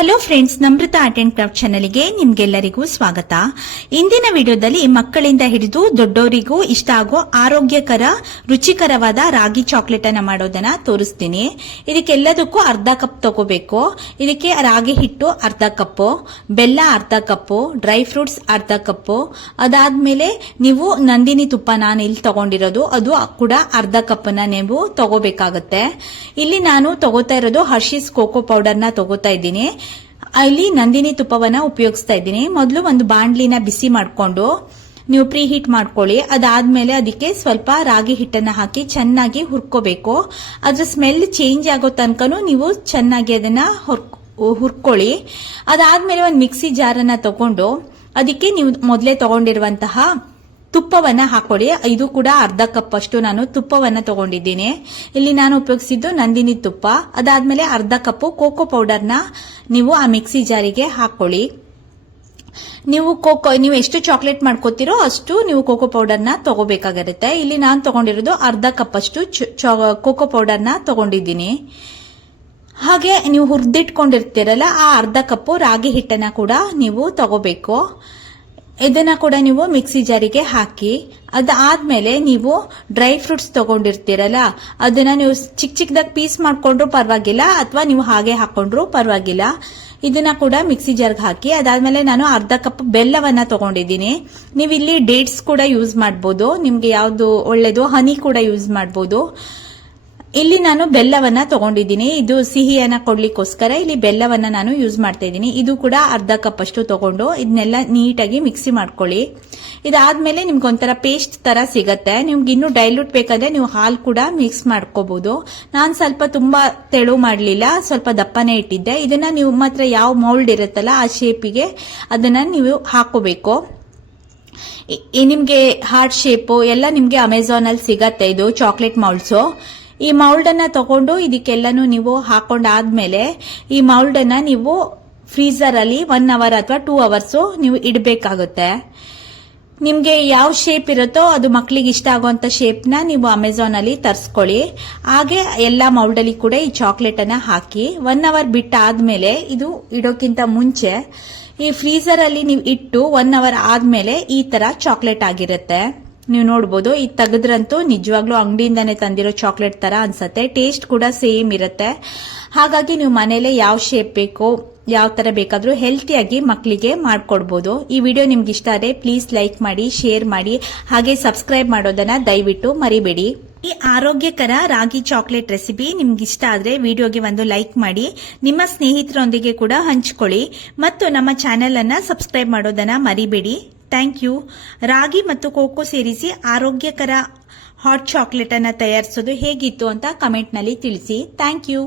Hello friends, Namrata art and craft ಚಾನೆಲ್ಗೆ ನಿಮ್ಗೆಲ್ಲರಿಗೂ ಸ್ವಾಗತ. ಇಂದಿನ ವಿಡಿಯೋದಲ್ಲಿ ಮಕ್ಕಳಿಂದ ಹಿಡಿದು ದೊಡ್ಡವರಿಗೂ ಇಷ್ಟ ಆಗೋ ಆರೋಗ್ಯಕರ ರುಚಿಕರವಾದ ರಾಗಿ ಚಾಕ್ಲೇಟ್ ಅನ್ನ ಮಾಡೋದನ್ನ ತೋರಿಸ್ತೀನಿ. ಇದಕ್ಕೆಲ್ಲದಕ್ಕೂ ಅರ್ಧ ಕಪ್ ತಗೋಬೇಕು. ಇದಕ್ಕೆ ರಾಗಿ ಹಿಟ್ಟು ಅರ್ಧ ಕಪ್ಪು, ಬೆಲ್ಲ ಅರ್ಧ ಕಪ್ಪು, ಡ್ರೈ ಫ್ರೂಟ್ಸ್ ಅರ್ಧ ಕಪ್ಪು, ಅದಾದ್ಮೇಲೆ ನೀವು ನಂದಿನಿ ತುಪ್ಪ ನಾನು ಇಲ್ಲಿ ತಗೊಂಡಿರೋದು ಅದು ಕೂಡ ಅರ್ಧ ಕಪ್ಪನ್ನ ನೀವು ತಗೋಬೇಕಾಗತ್ತೆ. ಇಲ್ಲಿ ನಾನು ತಗೋತಾ ಇರೋದು ಹರ್ಷೀಸ್ ಕೋಕೋ ಪೌಡರ್ ನ ತಗೋತಾ ಇದ್ದೀನಿ. ಇಲ್ಲಿ ನಂದಿನಿ ತುಪ್ಪವನ್ನ ಉಪಯೋಗಿಸ್ತಾ ಇದ್ದೀನಿ. ಮೊದಲು ಒಂದು ಬಾಂಡ್ಲಿನ ಬಿಸಿ ಮಾಡಿಕೊಂಡು ನೀವು ಪ್ರೀ ಹೀಟ್ ಮಾಡ್ಕೊಳ್ಳಿ. ಅದಾದ್ಮೇಲೆ ಅದಕ್ಕೆ ಸ್ವಲ್ಪ ರಾಗಿ ಹಿಟ್ಟನ್ನ ಹಾಕಿ ಚೆನ್ನಾಗಿ ಹುರ್ಕೋಬೇಕು. ಅದ್ರ ಸ್ಮೆಲ್ ಚೇಂಜ್ ಆಗೋ ತನಕನೂ ನೀವು ಚೆನ್ನಾಗಿ ಅದನ್ನ ಹುರ್ಕೊಳ್ಳಿ. ಅದಾದ್ಮೇಲೆ ಒಂದು ಮಿಕ್ಸಿ ಜಾರನ್ನ ತಗೊಂಡು ಅದಕ್ಕೆ ನೀವು ಮೊದಲೇ ತಗೊಂಡಿರುವಂತಹ ತುಪ್ಪವನ್ನ ಹಾಕೊಳ್ಳಿ. ಇದು ಕೂಡ ಅರ್ಧ ಕಪ್ ಅಷ್ಟು ನಾನು ತುಪ್ಪವನ್ನ ತಗೊಂಡಿದ್ದೀನಿ. ಇಲ್ಲಿ ನಾನು ಉಪಯೋಗಿಸಿದ್ದು ನಂದಿನಿ ತುಪ್ಪ. ಅದಾದ್ಮೇಲೆ ಅರ್ಧ ಕಪ್ ಕೋಕೋ ಪೌಡರ್ನ ನೀವು ಆ ಮಿಕ್ಸಿ ಜಾರಿಗೆ ಹಾಕೊಳ್ಳಿ. ನೀವು ಎಷ್ಟು ಚಾಕ್ಲೇಟ್ ಮಾಡ್ಕೋತೀರೋ ಅಷ್ಟು ನೀವು ಕೋಕೋ ಪೌಡರ್ನ ತಗೋಬೇಕಾಗಿರುತ್ತೆ. ಇಲ್ಲಿ ನಾನು ತಗೊಂಡಿರೋದು ಅರ್ಧ ಕಪ್ ಅಷ್ಟು ಕೋಕೋ ಪೌಡರ್ನ ತಗೊಂಡಿದ್ದೀನಿ. ಹಾಗೆ ನೀವು ಹುರಿದಿಟ್ಕೊಂಡಿರ್ತೀರಲ್ಲ ಆ ಅರ್ಧ ಕಪ್ ರಾಗಿ ಹಿಟ್ಟನ್ನ ಕೂಡ ನೀವು ತಗೋಬೇಕು. ಇದನ್ನ ಕೂಡ ನೀವು ಮಿಕ್ಸಿ ಜಾರಿಗೆ ಹಾಕಿ. ಅದಾದ್ಮೇಲೆ ನೀವು ಡ್ರೈ ಫ್ರೂಟ್ಸ್ ತಗೊಂಡಿರ್ತೀರಲ್ಲ ಅದನ್ನ ನೀವು ಚಿಕ್ಕ ಚಿಕ್ಕದಾಗಿ ಪೀಸ್ ಮಾಡ್ಕೊಂಡ್ರು ಪರವಾಗಿಲ್ಲ, ಅಥವಾ ನೀವು ಹಾಗೆ ಹಾಕೊಂಡ್ರು ಪರವಾಗಿಲ್ಲ. ಇದನ್ನ ಕೂಡ ಮಿಕ್ಸಿ ಜಾರ್ಗೆ ಹಾಕಿ. ಅದಾದ್ಮೇಲೆ ನಾನು ಅರ್ಧ ಕಪ್ ಬೆಲ್ಲವನ್ನ ತಗೊಂಡಿದ್ದೀನಿ. ನೀವು ಇಲ್ಲಿ ಡೇಟ್ಸ್ ಕೂಡ ಯೂಸ್ ಮಾಡಬಹುದು, ನಿಮ್ಗೆ ಯಾವ್ದು ಒಳ್ಳೇದು, ಹನಿ ಕೂಡ ಯೂಸ್ ಮಾಡಬಹುದು. ಇಲ್ಲಿ ನಾನು ಬೆಲ್ಲವನ್ನ ತಗೊಂಡಿದ್ದೀನಿ. ಇದು ಸಿಹಿಯನ್ನ ಕೊಡ್ಲಿಕ್ಕೋಸ್ಕರ ಇಲ್ಲಿ ಬೆಲ್ಲವನ್ನ ನಾನು ಯೂಸ್ ಮಾಡ್ತಾ ಇದ್ದೀನಿ. ಇದು ಕೂಡ ಅರ್ಧ ಕಪ್ ಅಷ್ಟು ತಗೊಂಡು ಇದನ್ನೆಲ್ಲ ನೀಟಾಗಿ ಮಿಕ್ಸಿ ಮಾಡ್ಕೊಳ್ಳಿ. ಇದಾದ್ಮೇಲೆ ನಿಮ್ಗೆ ಒಂಥರ ಪೇಸ್ಟ್ ತರ ಸಿಗತ್ತೆ. ನಿಮ್ಗೆ ಇನ್ನೂ ಡೈಲ್ಯೂಟ್ ಬೇಕಂದ್ರೆ ನೀವು ಹಾಲು ಕೂಡ ಮಿಕ್ಸ್ ಮಾಡ್ಕೋಬಹುದು. ನಾನು ಸ್ವಲ್ಪ ತುಂಬಾ ತೆಳು ಮಾಡ್ಲಿಲ್ಲ, ಸ್ವಲ್ಪ ದಪ್ಪನೇ ಇಟ್ಟಿದ್ದೆ. ಇದನ್ನ ನೀವು ಮಾತ್ರ ಯಾವ ಮೌಲ್ಡ್ ಇರುತ್ತಲ್ಲ ಆ ಶೇಪಿಗೆ ಅದನ್ನ ನೀವು ಹಾಕೋಬೇಕು. ನಿಮ್ಗೆ ಹಾರ್ಟ್ ಶೇಪ್ ಎಲ್ಲ ನಿಮ್ಗೆ ಅಮೆಝಾನ್ ಅಲ್ಲಿ ಸಿಗತ್ತೆ. ಇದು ಚಾಕ್ಲೇಟ್ ಮೌಲ್ಡ್ಸು. ಈ ಮೌಲ್ಡ್ ಅನ್ನ ತಗೊಂಡು ಇದಕ್ಕೆಲ್ಲಾನು ನೀವು ಹಾಕೊಂಡಾದ್ಮೇಲೆ ಈ ಮೌಲ್ಡ್ ಅನ್ನ ನೀವು ಫ್ರೀಜರ್ ಅಲ್ಲಿ 1 ಅವರ್ ಅಥವಾ 2 ಅವರ್ಸ್ ನೀವು ಇಡಬೇಕಾಗುತ್ತೆ. ನಿಮ್ಗೆ ಯಾವ ಶೇಪ್ ಇರುತ್ತೋ ಅದು ಮಕ್ಕಳಿಗೆ ಇಷ್ಟ ಆಗುವಂತ ಶೇಪ್ ನ ನೀವು ಅಮೆಝಾನ್ ಅಲ್ಲಿ ತರಿಸ್ಕೊಳ್ಳಿ. ಹಾಗೆ ಎಲ್ಲಾ ಮೌಲ್ಡ್ ಅಲ್ಲಿ ಕೂಡ ಈ ಚಾಕ್ಲೇಟ್ ಅನ್ನ ಹಾಕಿ 1 ಅವರ್ ಬಿಟ್ಟಾದ್ಮೇಲೆ ಇದು ಇಡೋಕ್ಕಿಂತ ಮುಂಚೆ ಈ ಫ್ರೀಜರ್ ಅಲ್ಲಿ ನೀವು ಇಟ್ಟು 1 ಅವರ್ ಆದ್ಮೇಲೆ ಈ ತರ ಚಾಕ್ಲೇಟ್ ಆಗಿರುತ್ತೆ. ನೀವು ನೋಡಬಹುದು. ಇದು ತೆಗೆದ್ರಂತೂ ನಿಜವಾಗ್ಲೂ ಅಂಗಡಿಯಿಂದಾನೇ ತಂದಿರೋ ಚಾಕ್ಲೇಟ್ ತರ ಅನ್ಸತ್ತೆ. ಟೇಸ್ಟ್ ಕೂಡ ಸೇಮ್ ಇರುತ್ತೆ. ಹಾಗಾಗಿ ನೀವು ಮನೇಲೆ ಯಾವ ಶೇಪ್ ಬೇಕೋ ಯಾವ ತರ ಬೇಕಾದ್ರೂ ಹೆಲ್ತಿಯಾಗಿ ಮಕ್ಕಳಿಗೆ ಮಾಡ್ಕೊಡ್ಬಹುದು. ಈ ವಿಡಿಯೋ ನಿಮ್ಗೆ ಇಷ್ಟ ಆದರೆ ಪ್ಲೀಸ್ ಲೈಕ್ ಮಾಡಿ, ಶೇರ್ ಮಾಡಿ, ಹಾಗೆ ಸಬ್ಸ್ಕ್ರೈಬ್ ಮಾಡೋದನ್ನ ದಯವಿಟ್ಟು ಮರಿಬೇಡಿ. ಈ ಆರೋಗ್ಯಕರ ರಾಗಿ ಚಾಕ್ಲೇಟ್ ರೆಸಿಪಿ ನಿಮ್ಗೆ ಇಷ್ಟ ಆದ್ರೆ ವಿಡಿಯೋಗೆ ಒಂದು ಲೈಕ್ ಮಾಡಿ, ನಿಮ್ಮ ಸ್ನೇಹಿತರೊಂದಿಗೆ ಕೂಡ ಹಂಚಿಕೊಳ್ಳಿ, ಮತ್ತು ನಮ್ಮ ಚಾನೆಲ್ ಅನ್ನ ಸಬ್ಸ್ಕ್ರೈಬ್ ಮಾಡೋದನ್ನ ಮರಿಬೇಡಿ. Thank you. ರಾಗಿ ಮತ್ತು ಕೋಕೋ ಸೇರಿಸಿ ಆರೋಗ್ಯಕರ ಹಾಟ್ ಚಾಕ್ಲೇಟ್ ಅನ್ನ ತಯಾರಿಸೋದು ಹೇಗಿತ್ತು ಅಂತ ಕಮೆಂಟ್ ನಲ್ಲಿ ತಿಳಿಸಿ. Thank you.